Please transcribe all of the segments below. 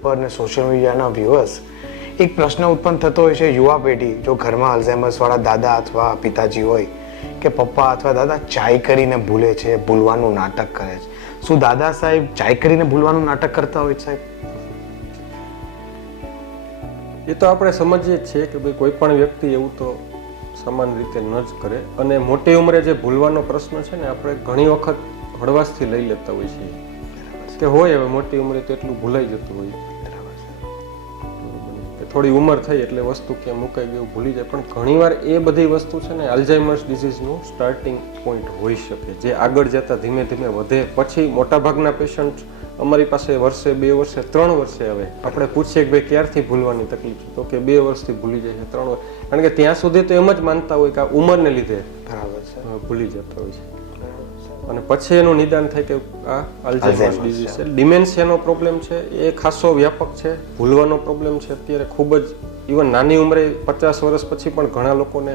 ઉપર ને સોશિયલ મીડિયાના વ્યુઅર્સ એક પ્રશ્ન ઉત્પન્ન થતો હોય છે, યુવા પેઢી જો ઘરમાં અલ્ઝાઇમર્સવાળા દાદા અથવા પિતાજી હોય કે પપ્પા અથવા દાદા ચાય કરીને ભૂલે છે, ભૂલવાનું નાટક કરે છે, શું દાદા સાહેબ ચાય કરીને ભૂલવાનું નાટક કરતા હોય સાહેબ? એ તો આપણે સમજીએ જ છીએ કે ભાઈ કોઈ પણ વ્યક્તિ એવું તો સમાન રીતે ન જ કરે. અને મોટી ઉંમરે જે ભૂલવાનો પ્રશ્ન છે ને, આપણે ઘણી વખત હળવાશથી લઈ લેતા હોઈએ છીએ કે હોય હવે મોટી ઉંમરે તો એટલું ભૂલાઈ જતું હોય, થોડી ઉંમર થઈ એટલે વસ્તુ ક્યાં મુકાઈ ગયું ભૂલી જાય. પણ ઘણીવાર એ બધી વસ્તુ છે ને અલ્ઝાઇમર્સ ડિઝીઝનું સ્ટાર્ટિંગ પોઈન્ટ હોઈ શકે, જે આગળ જતા ધીમે ધીમે વધે. પછી મોટાભાગના પેશન્ટ અમારી પાસે વર્ષે, 2 વર્ષે, 3 વર્ષે આવે. આપણે પૂછીએ કે ભાઈ ક્યારથી ભૂલવાની તકલીફ છે, તો કે 2 વર્ષથી ભૂલી જાય છે, 3 વર્ષ. કારણ કે ત્યાં સુધી તો એમ જ માનતા હોય કે આ ઉંમરને લીધે ભૂલી જતા હોય છે. અને પછી એનું નિદાન થાય કે આ અલ્ઝાઇમર્સ ડિઝીઝ છે. ડિમેન્શિયાનો પ્રોબ્લેમ છે એ ખાસો વ્યાપક છે. ભૂલવાનો પ્રોબ્લેમ છે અત્યારે ખૂબ જ, ઇવન નાની ઉંમરે 50 વર્ષ પછી પણ ઘણા લોકોને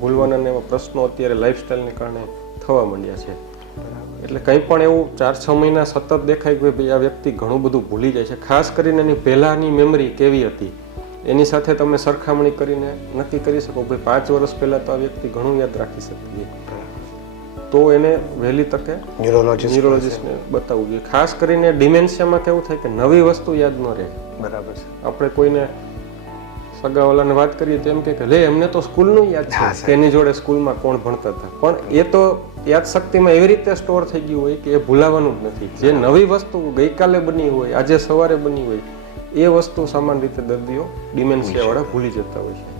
ભૂલવાના એવા પ્રશ્નો અત્યારે લાઈફસ્ટાઈલને કારણે થવા માંડ્યા છે. એટલે કંઈ પણ એવું 4-6 મહિના સતત દેખાય કે ભાઈ આ વ્યક્તિ ઘણું બધું ભૂલી જાય છે. ખાસ કરીને એની પહેલાંની મેમરી કેવી હતી એની સાથે તમે સરખામણી કરીને નક્કી કરી શકો ભાઈ 5 વર્ષ પહેલાં તો આ વ્યક્તિ ઘણું યાદ રાખી શકીએ, તો એને વહેલી તકે ન્યુરોલોજિસ્ટને બતાવવું જોઈએ. ખાસ કરીને ડિમેન્શિયામાં કેવું થાય કે નવી વસ્તુ યાદ ન રહે. બરાબર છે. આપણે કોઈને સગાવાલાને વાત કરીએ તો એમ કે લે એમને તો સ્કૂલનું યાદ છે કે એની જોડે સ્કૂલમાં કોણ ભણતા હતા, પણ એ તો યાદશક્તિમાં એવી રીતે સ્ટોર થઈ ગયું હોય કે એ ભૂલાવાનું જ નથી. જે નવી વસ્તુ ગઈકાલે બની હોય, આજે સવારે બની હોય, એ વસ્તુ સામાન્ય રીતે દર્દીઓ ડિમેન્શિયાવાળા ભૂલી જતા હોય છે.